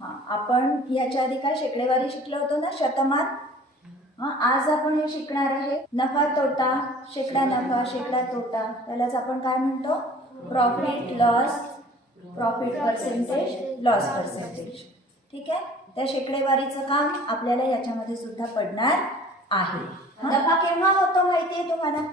आपण याच्या आधी काय शेकडेवारी शिकलो होतो ना, शतमान. आज आपण हे शिकणार आहे नफा तोटा, शेकडा नफा शेकडा तोटा. त्यालाच आपण काय म्हणतो, profit loss, profit percentage, loss percentage. ठीक आहे. त्या शेकडेवारीचं काम आपल्याला याच्यामध्ये सुद्धा पडणार आहे. नफा केव्हा होतो माहितीये तुम्हाला?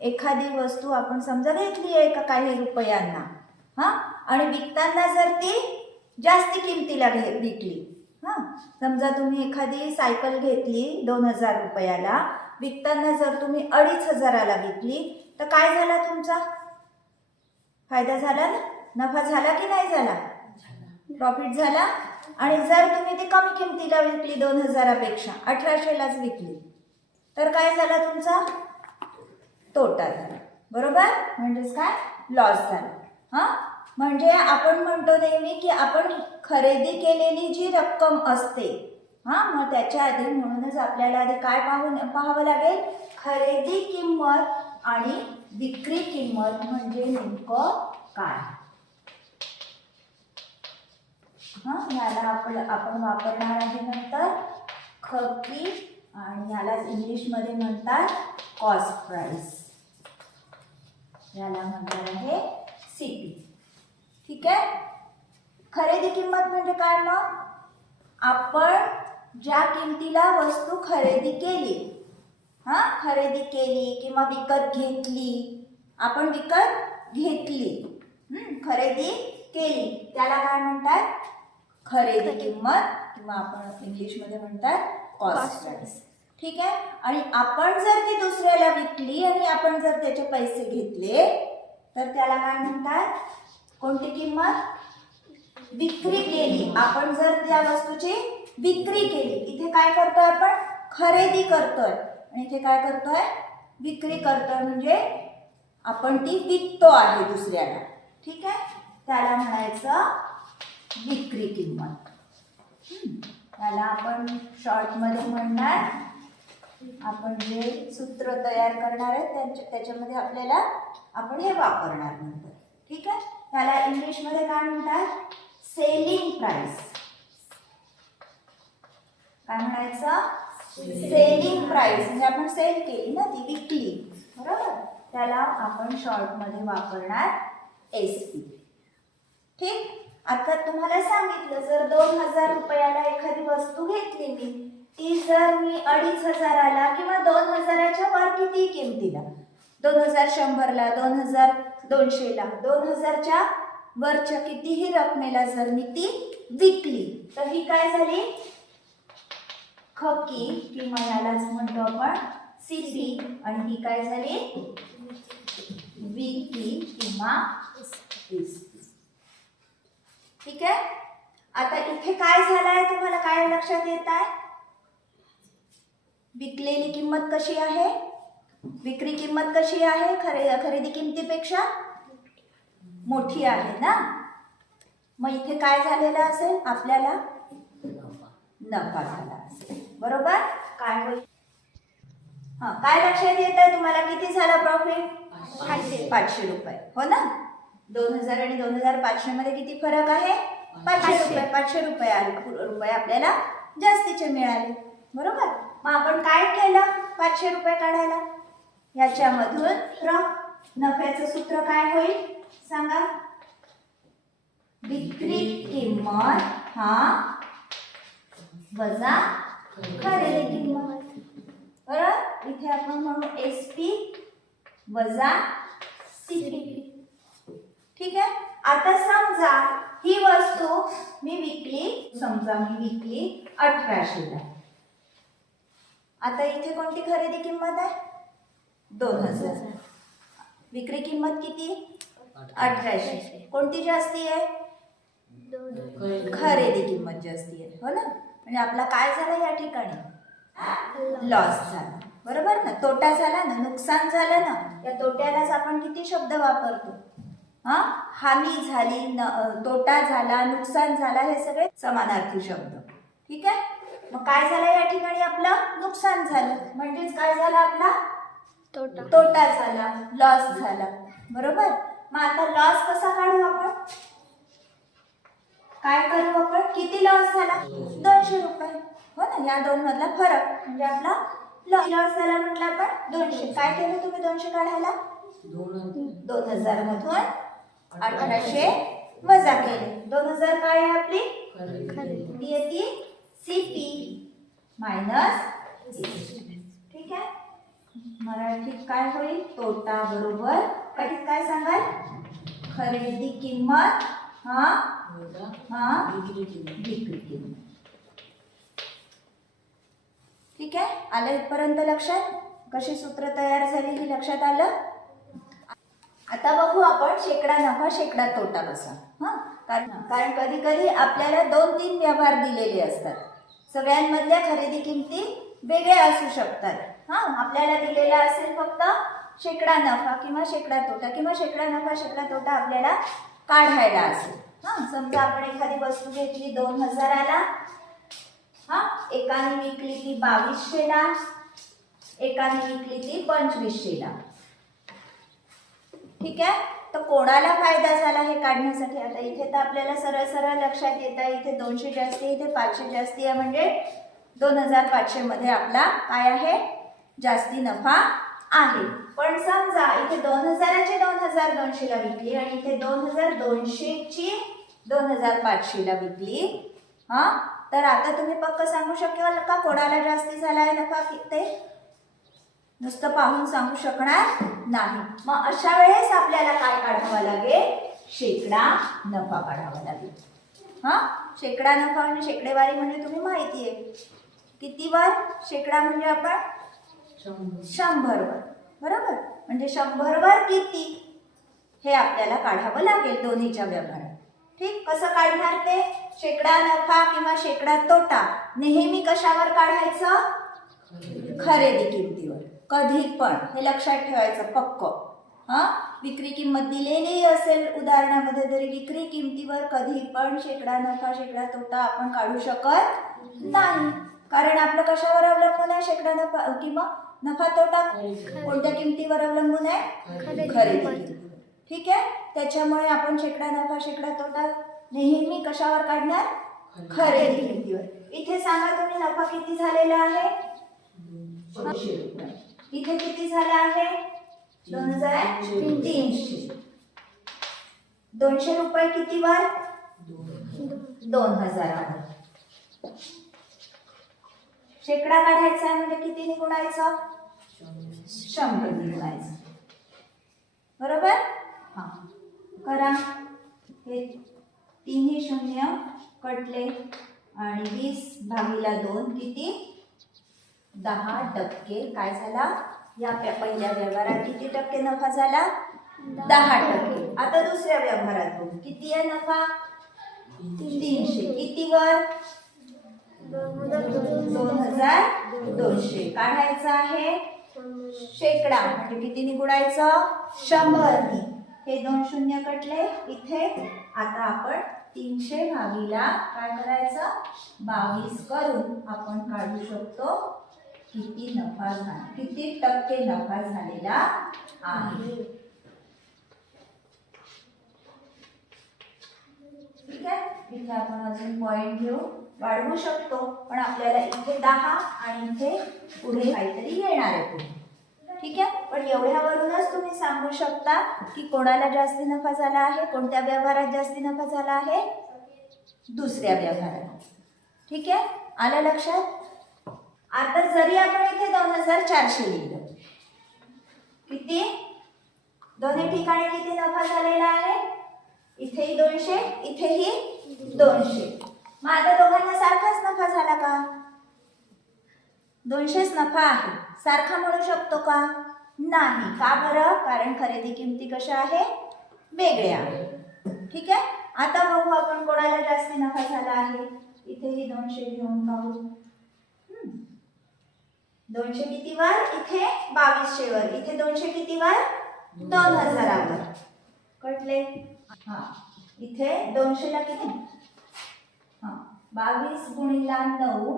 एखादी वस्तू आपण समजा घेतली आहे का काही रुपयांना, आणि विकताना जर ती जास्ती किमतीला विकली. समजा तुम्ही एखादी सायकल घेतली 2000 रुपयाला, विकताना जर तुम्ही 2500ला विकली, तर काय झाला तुमचा? फायदा झाला ना, नफा झाला की नाही झाला? प्रॉफिट झाला. आणि जर तुम्ही ती कमी किमतीला विकली 2000पेक्षा 1800लाच विकली, तर काय झाला तुमचा? तोटा झाला. बरोबर? म्हणजेच काय? लॉस झाला. म्हणजे आपण म्हणतो नेहमी की आपण खरेदी केलेली जी रक्कम असते, मग त्याच्या आधी म्हणूनच आपल्याला आधी काय पाहावं लागेल? खरेदी किंमत आणि विक्री किंमत म्हणजे नेमकं काय. याला आपण वापरणार आहे नंतर खकी, आणि याला इंग्लिशमध्ये म्हणतात कॉस्ट प्राइस. याला म्हणणार आहे सीपी. ठीक आहे. खरेदी किंमत म्हणजे काय? मग आपण ज्या किमतीला वस्तू खरेदी केली, किंवा विकत घेतली, आपण विकत घेतली, खरेदी केली, त्याला काय म्हणतात? खरेदी किंमत, किंवा आपण इंग्लिशमध्ये म्हणतात कॉस्ट प्राइस. ठीक आहे. आणि आपण जर ती दुसऱ्याला विकली आणि आपण जर त्याचे पैसे घेतले, तर त्याला काय म्हणतात? कोणती किंमत? विक्री केली. आपण जर त्या वस्तूची विक्री केली, इथे काय करतोय आपण? खरेदी करतोय, आणि इथे काय करतोय? विक्री करतोय. म्हणजे आपण ती विकतो आहे दुसऱ्याला. ठीक आहे. त्याला म्हणायचं विक्री किंमत. त्याला आपण शॉर्टमध्ये म्हणणार, आपण जे सूत्र तयार करणार आहे त्याच्यामध्ये आपल्याला आपण हे वापरणार नंतर. ठीक आहे. त्याला इंग्लिशमध्ये काय म्हणतात? Selling price. काय म्हणायचं? Selling price. म्हणजे आपण सेल केली ना, ती विकली. बरोबर? त्याला आपण शॉर्टमध्ये वापरणार एसपी. ठीक. आता तुम्हाला सांगितलं, जर 2000 रुपयाला एखादी वस्तू घेतली मी, ती जर मी 2500ला किंवा 2000च्या वर किती किमतीला, 2100ला, 2200ला, 2000च्या वरच्या कितीही रकमेला जर मी ती विकली, तर ही काय झाली? खकी, किंवा यालाच म्हणतो आपण सीपी. आणि ही काय झाली? विक्री किंवा एसपी. ठीक आहे. आता इथे काय झालंय तुम्हाला काय लक्षात येत आहे? विकलेली किंमत कशी आहे? विक्री किंमत कशी आहे? खरेदी किमतीपेक्षा मोठी आहे ना. मग इथे काय झालेलं असेल? आपल्याला नफा झाला असेल. बरोबर? काय होईल? काय लक्षात येत आहे तुम्हाला? किती झाला प्रॉफिट? 500 रुपये. हो ना. 2000 आणि 2500 मध्ये किती फरक आहे? 500 रुपये. 500 रुपये आपल्याला जास्तीचे मिळाले. बरोबर? मग आपण काय केलं 500 रुपये काढायला? याच्यामधून नफ्याचं सूत्र काय होईल सांगा? विक्री किंमत वजा खरेदी किंमत. बरोबर? इथे आपण म्हणू एसपी वजा सीपी. ठीक आहे. आता समजा ही वस्तू मी विकली, समजा मी विकली 1800ला. आता इथे कोणती खरेदी किंमत आहे? 2000. विक्री किंमत किती? 1800. कोणती जास्ती आहे? खरेदी किंमत जास्ती आहे. हो ना. म्हणजे आपला काय झालं या ठिकाणी? लॉस झाला. बरोबर ना. तोटा झाला ना, नुकसान झालं ना. या तोट्यालाच आपण किती शब्द वापरतो? हानी झाली, तोटा झाला, नुकसान झाला, हे सगळे समानार्थी शब्द. ठीक आहे. मग काय झालं या ठिकाणी? आपलं नुकसान झालं. म्हणजेच काय झालं? आपला तोटा झाला, लॉस झाला. बरोबर? मग आता लॉस कसा काढू आपण? काय करू आपण, किती लॉस झाला, 200 रुपये. हो ना, या दोन मधला फरक म्हणजे आपला लॉस झाला म्हटलं आपण 200. काय केलं तुम्ही 200 काढायला, 2000 मधून 1800 वजा केले. 2000 काय आहे आपली खरेदी येते, सीपी मायनस. ठीक आहे, मराठीत काय होईल, तोटा बरोबर काय सांगाल, खरेदी किंमत विक्री किंमत. ठीक आहे, आलं इथपर्यंत लक्षात, कशी सूत्र तयार झाली ही लक्षात आलं. आता बघू आपण शेकडा नफा शेकडा तोटा कसा. कारण कधी कधी आपल्याला 2-3 व्यवहार दिलेले असतात, सगळ्यांमधल्या खरेदी किमती वेगळ्या असू शकतात. आपल्याला दिलेला असेल फक्त शेकडा नफा किंवा शेकडा तोटा, किंवा शेकडा नफा शेकडा तोटा आपल्याला काढायला असेल. समजा आपण एखादी वस्तू घेतली 2000ला, एकाने विकली ती 2200ला, एकाने विकली ती 2500ला. ठीक आहे, तर कोणाला फायदा झाला हे काढण्यासाठी आता इथे तर आपल्याला सरळ सरळ लक्षात येतं, इथे 200 जास्ती इथे 500 जास्ती आहे, म्हणजे 2500 मध्ये आपला काय आहे, जास्ती नफा आहे. पण समजा इथे 2000ची 2200ला विकली आणि इथे 2200ची 2500ला विकली, तर आता तुम्ही पक्क सांगू शकाल का कोणाला जास्ती झालाय नफा, ते नुसतं पाहून सांगू शकणार नाही. मग अशा वेळेस आपल्याला काय काढावं लागेल, शेकडा नफा काढावा लागेल. शेकडा नफा म्हणजे शेकडेवारी म्हणजे तुम्ही माहिती आहे, किती वर शेकडा म्हणजे आपण 100 वर, बरोबर, म्हणजे 100 वर किती हे आपल्याला काढावं लागेल दोन्हीच्या व्यवहारात. ठीक, कसं काढणार ते, शेकडा नफा किंवा शेकडा तोटा नेहमी कशावर काढायचं, खरेदी किमतीवर. कधी पण हे लक्षात ठेवायचं पक्क. विक्री किंमत दिलेली असेल उदाहरणामध्ये तरी विक्री किमतीवर कधी पण शेकडा नफा शेकडा तोटा आपण काढू शकत नाही, कारण आपलं कशावर अवलंबून आहे, शेकडा नफा किंवा नफा तोटा कोणत्या किमतीवर अवलंबून आहे, खरेदी किमतीवर. ठीक आहे, त्याच्यामुळे आपण शेकडा नफा शेकडा तोटा नेहमी कशावर काढणार, खरेदी किमतीवर. इथे सांगा तुम्ही नफा किती झालेला आहे, 200 रुपये. इथे किती झाला आहे, 2300. 200 रुपये किती वर, 2000 वर. शेकडा काढायचा म्हणजे किती गुणायचं, 100 गुणायचं, बरोबर. करा, हे तिन्ही शून्य कटले आणि 20/2 किती, 10%. काय झाला, या पहिल्या व्यवहारात किती टक्के नफा झाला, 10%. आता दुसऱ्या व्यवहारात बघू, किती आहे नफा, 300. किती वर, 2200. काढायचं आहे शेकडा म्हणजे किती गुणायचं, 100. हे 2 शून्य कटले इथे. आता आपण 300 भागीला काय करायचं, 22 करून आपण काढू शकतो किती नफा झाला, किती टक्के नफा झालेला आहे. ठीक आहे, इथे आपण अजून पॉइंट घेऊ, वाढवू शकतो, पण आपल्याला इथे 10 आणि इथे पुढे काहीतरी येणार आहे पुढे. ठीक आहे, पण एवढ्यावरूनच तुम्ही सांगू शकता की कोणाला जास्ती नफा झाला आहे, कोणत्या व्यवहारात जास्ती नफा झाला आहे, दुसऱ्या व्यवहारात. ठीक आहे, आलं लक्षात. आता जरी आपण इथे 2400 लिहिलं, किती, दोन्ही ठिकाणी किती नफा झालेला आहे, इथेही 200 इथेही 200. मग आता दोघांना सारखाच नफा झाला का, 200च नफा आहे, सारखा म्हणू शकतो का, नाही. का बरं, कारण खरेदी किमती कशा आहे, वेगळ्या आहे. ठीक आहे, आता बघू आपण कोणाला जास्ती नफा झाला आहे. इथेही 200 घेऊन पाहू. 200 किती वर, इथे 2200 वर, इथे 200 किती वर, 2000 वर कटले. इथे 200 ला किती, 22 गुणिला 9,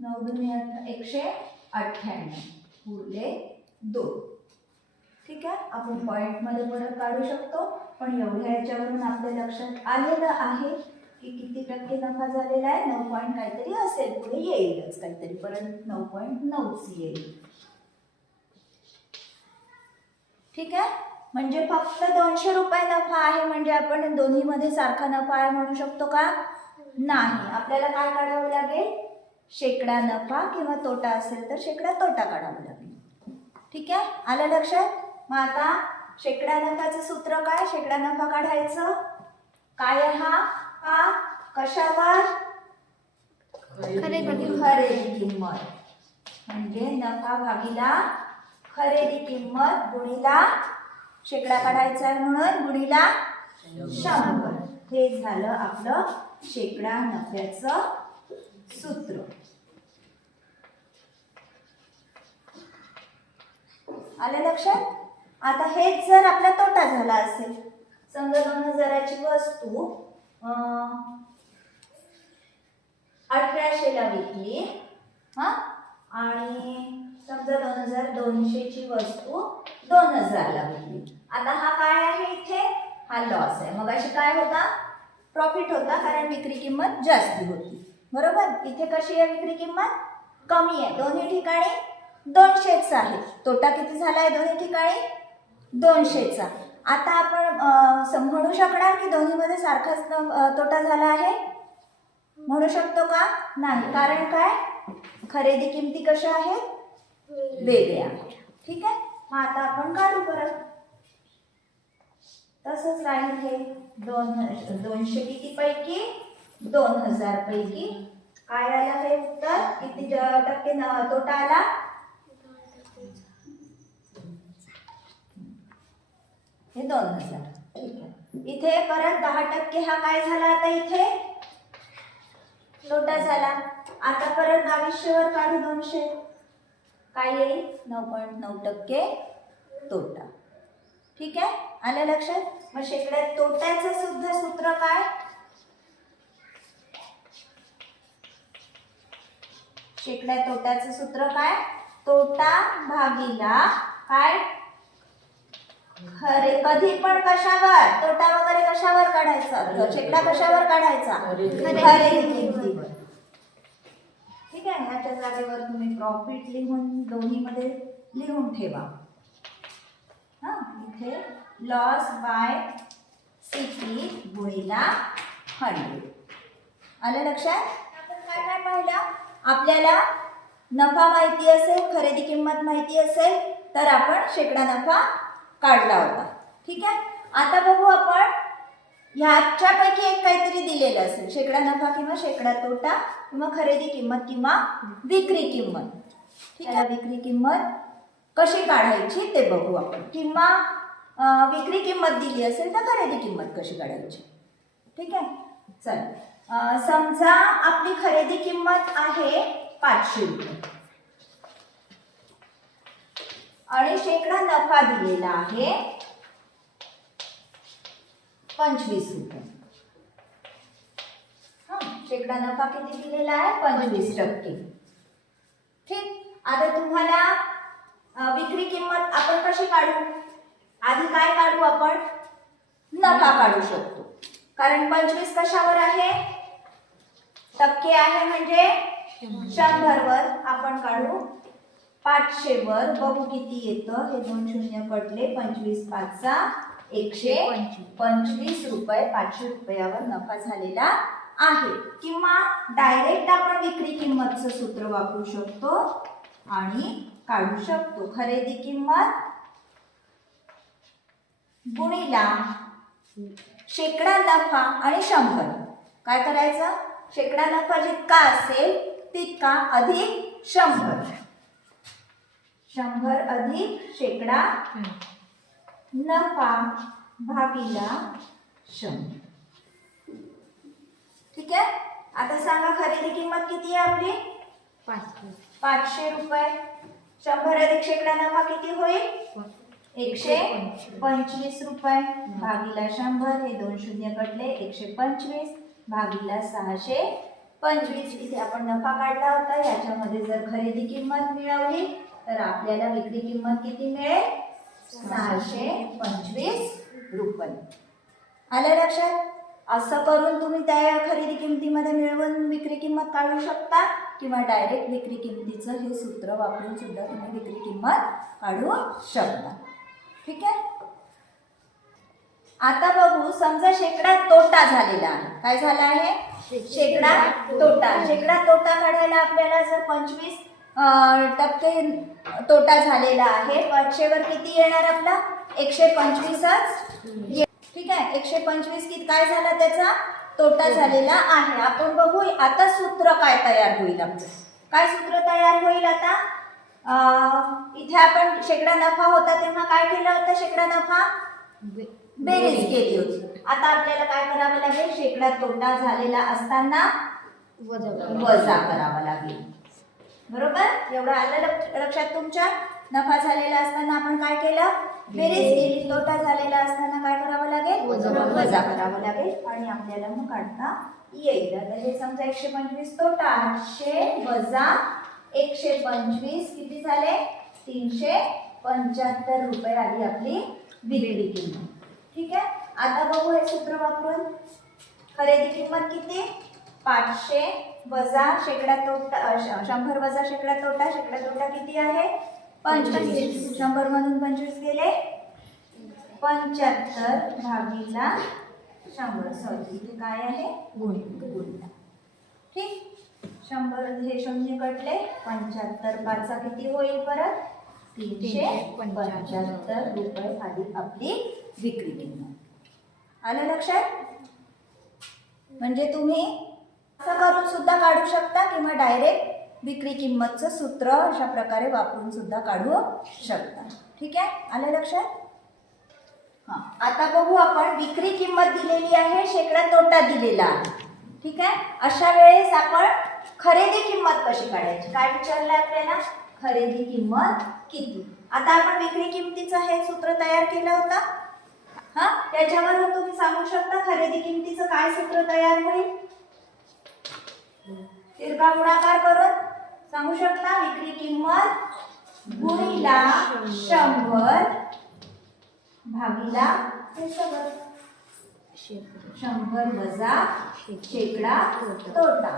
9 दुनी 198 उरले 2. ठीक आहे, आपण पॉइंट मध्ये परत काढू शकतो, पण एवढ्या याच्यावरून आपल्या लक्षात आलेलं आहे की किती टक्के नफा झालेला आहे, 9 पॉईंट काहीतरी असेल, पुढे येईलच काहीतरी, परत 9.9 येईल. ठीक आहे, म्हणजे फक्त 200 रुपये नफा आहे म्हणजे आपण दोन्हीमध्ये सारखा नफा आहे म्हणू शकतो का? नाही. आपल्याला काय काढावं लागेल? शेकडा नफा किंवा तोटा असेल तर शेकडा तोटा काढावा लागेल. ठीक आहे, आलं लक्षात? मग आता शेकडा नफ्याचं सूत्र काय? शेकडा नफा काढायचं काय? हा कशावर? खरेदी किंमत, म्हणजे नफा भागीला खरेदी किंमत गुणिला शेकडा काढायचा आहे म्हणून गुणिला 100. हे झालं आपलं शेकडा नफ्याचं सूत्र. आलं लक्षात? आता हेच जर आपला तोटा झाला असेल, समजा 2000ची वस्तू 1800 ला विकली, आणि समजा 2200ची वस्तू 2000 ला विकली. आता हा काय आहे? इथे हा लॉस आहे. मगाशी काय होता? प्रॉफिट होता, कारण विक्री किंमत जास्ती होती, बरोबर. इथे कशी आहे विक्री किंमत? कमी आहे. दोन्ही ठिकाणी 200च आहे. तोटा किती झाला आहे दोन्ही ठिकाणी? 200चा. आता आपण म्हणू शकणार की दोन्हीमध्ये सारखाच तोटा झाला आहे? म्हणू शकतो का? नाही. कारण काय? खरेदी किमती कशा आहेत? वेगळ्या. ठीक आहे, मग आता आपण काढू परत. तसंच राहील हे 200 किती पैकी? 2000 पैकी काय आलं हे उत्तर? किती टक्के तोटा आला? हे 2000. ठीक आहे, इथे परत 10% हा काय झाला? आता इथे तोटा झाला. आता परत 2200 वर काढू 200, काय येईल? 9.9% तोटा. ठीक आहे, आलं लक्षात? मग शेकड्यात तोट्याचं सुद्धा सूत्र काय? शेकड्या तोट्याचं सूत्र काय? तोटा भागीला काय? कधी पण कशावर? तोटा वगैरे कशावर काढायचा? शेकडा कशावर काढायचा? खरेदी किमतीवर. ठीक आहे, ह्याच्या जागेवर तुम्ही प्रॉफिट लिहून दोन्हीमध्ये लिहून ठेवा. इथे लॉस बाय सीपी गुणिला 100. आलं लक्षात? आपण काय काय पाहिलं? आपल्याला नफा माहिती असेल, खरेदी किंमत माहिती असेल तर आपण शेकडा नफा काढला होता. ठीक आहे, आता बघू आपण ह्याच्यापैकी एक काहीतरी दिलेलं असेल, शेकडा नफा किंवा शेकडा तोटा किंवा खरेदी किंमत किंवा विक्री किंमत. ठीक आहे, विक्री किंमत कशी काढायची ते बघू आपण. किंवा विक्री किंमत दिली असेल तर खरेदी किंमत कशी काढायची. ठीक आहे, चल समजा आपली खरेदी किंमत आहे 500 रुपये आणि शेकडा नफा दिलेला आहे 25 रुपये. शेकडा नफा किती दिलेला आहे? 25%. ठीक, आता तुम्हाला विक्री किंमत आपण कशी काढू? आधी काय काढू आपण? नफा काढू शकतो, कारण 25 कशावर आहे? टक्के आहे, म्हणजे 100 वर आपण काढू 500 वर. बघू किती येतं. हे 2 शून्य कटले, 25 5 125 रुपये. 500 रुपयावर नफा झालेला आहे. किंवा डायरेक्ट आपण विक्री किंमतचं सूत्र वापरू शकतो आणि काढू शकतो. खरेदी किंमत गुणिला शेकडा नफा आणि 100. काय करायचं? शेकडा नफा जितका असेल तितका अधिक 100. 100 अधिक शेकडा नफा भागीला 100. ठीक आहे, आता सांगा खरेदी किंमत किती आहे आपली? 500 रुपये. 100 अधिक शेकडा नफा किती होईल? 125 रुपये भागीला 100. हे 2 शून्य कटले, 125 भागीला 625. इथे आपण नफा काढला होता, याच्यामध्ये जर खरेदी किंमत मिळवली तर आपल्याला विक्री किंमत किती मिळेल? 625 रुपये. आलं लक्षात? असं करून तुम्ही त्या खरेदी किमतीमध्ये मिळवून विक्री किंमत काढू शकता किंवा डायरेक्ट विक्री किमतीचं हे सूत्र वापरून सुद्धा तुम्ही विक्री किंमत काढू शकता. ठीक आहे. आता बघू, समजा शेकडा तोटा झालेला आहे. काय झाला आहे? शेकडा तोटा. शेकडा तोटा काढायला आपल्याला जर 25% तोटा झालेला आहे, 500 वर किती येणार आपला? 125च. ठीक आहे. 125 किती काय झाला त्याचा तोटा झालेला आहे. आपण बघू आता सूत्र काय तयार होईल आपलं. काय सूत्र तयार होईल आता? इथे आपण शेकडा नफा होता तेव्हा काय केलं होतं? शेकडा नफा बेरीज केली होती. आता आपल्याला काय करावं लागेल? शेकडा तोटा झालेला असताना वजा करावा लागेल. बरोबर? एवढं आलं लक्षात तुमच्या? नफा झालेला असताना आपण काय केलं? बेरीज केली. तोटा झालेला असताना काय करावं लागेल? वजा करावं लागेल आणि आपल्याला मग काढता येईल. आता हे समजा 125 तोटा, 800 वजा 125 किती झाले? 375 रुपये आली आपली विक्री किंमत. ठीक आहे. आता बघू हे सूत्र वापरून. खरेदी किंमत किती? 500 वजा शेकडा तोटा, 100 वजा शेकडा तोटा. शेकडा तोटा किती आहे? 25. 100 मधून 25 गेले 75 भागीला 100. सॉरी इथे काय आहे? गुणिले. ठीक. 100 हे शून्य कटले. 75 पाचा किती होईल परत? 375 रुपये आली आपली विक्री किंमत. आलं लक्षात? म्हणजे तुम्ही असं करून सुद्धा काढू शकता किंवा डायरेक्ट विक्री किंमतचं सूत्र अशा प्रकारे वापरून सुद्धा काढू शकता. ठीक आहे. आलं लक्षात? हां. आता बघू आपण विक्री किंमत दिलेली आहे, शेकडा तोटा दिलेला आहे. ठीक आहे. अशा वेळेस आपण खरेदी किंमत कशी काढायची? काय विचारलं आपल्याला? खरेदी किंमत किती? आता आपण विक्री किंमतीचं हे सूत्र तयार केलं होतं. हा, त्याच्यावरून तुम्ही सांगू शकता खरेदी किंमतीचं काय सूत्र तयार होईल? तिरका गुणाकार करून सांगू शकता. विक्री किंमत गुणिला 100 भागीला हे सगळं 100 वजा शेकडा तोटा.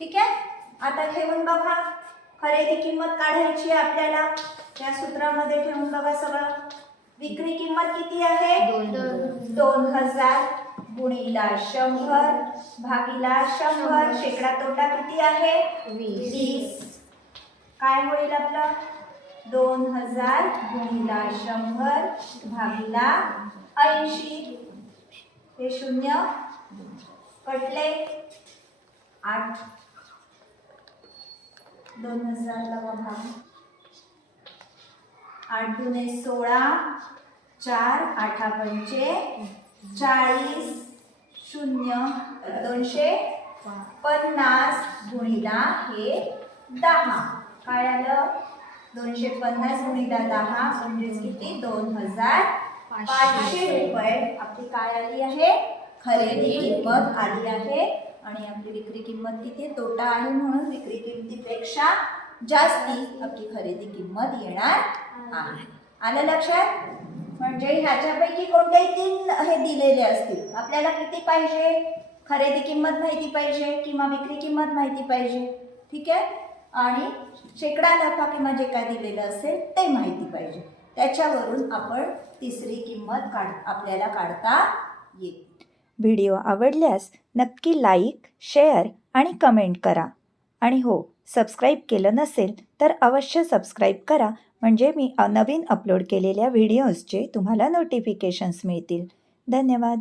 ठीक आहे. आता ठेवून बघा, खरेदी किंमत काढायची आपल्याला. त्या सूत्रामध्ये ठेवून बघा सगळं. विक्री किंमत किती आहे? 2000 गुणिला 100 भागीला 100. शेकडा तोटा किती आहे? 20. काय होईल आपलं? 2000 गुणिला 100 भागीला 80. हे शून्य कटले. 8 2000 ला बघा. 8 दुने 16, 4 8 पंचे 40, 0 250 गुणिला हे 10. काय आलं? 250 गुणिला 10 म्हणजे किती? 2500 रुपये आपली काय आली आहे? खरेदी किंमत आली आहे. आणि आपली विक्री किंमत किती? तोटा आहे म्हणून विक्री किंमतीपेक्षा जास्ती आपली खरेदी किंमत येणार आहे. आलं लक्षात? म्हणजे ह्याच्यापैकी कोणतेही 3 हे दिलेले असतील. आपल्याला किती पाहिजे? खरेदी किंमत माहिती पाहिजे किंवा विक्री किंमत माहिती पाहिजे. ठीक आहे. आणि शेकडा नफा किंवा जे काय दिलेलं असेल ते माहिती पाहिजे. त्याच्यावरून आपण तिसरी किंमत आपल्याला काढता येईल. व्हिडिओ आवडल्यास नक्की लाईक, शेअर आणि कमेंट करा. आणि हो, सबस्क्राईब केलं नसेल तर अवश्य सबस्क्राईब करा, म्हणजे मी नवीन अपलोड केलेल्या व्हिडिओजचे तुम्हाला नोटिफिकेशन्स मिळतील. धन्यवाद.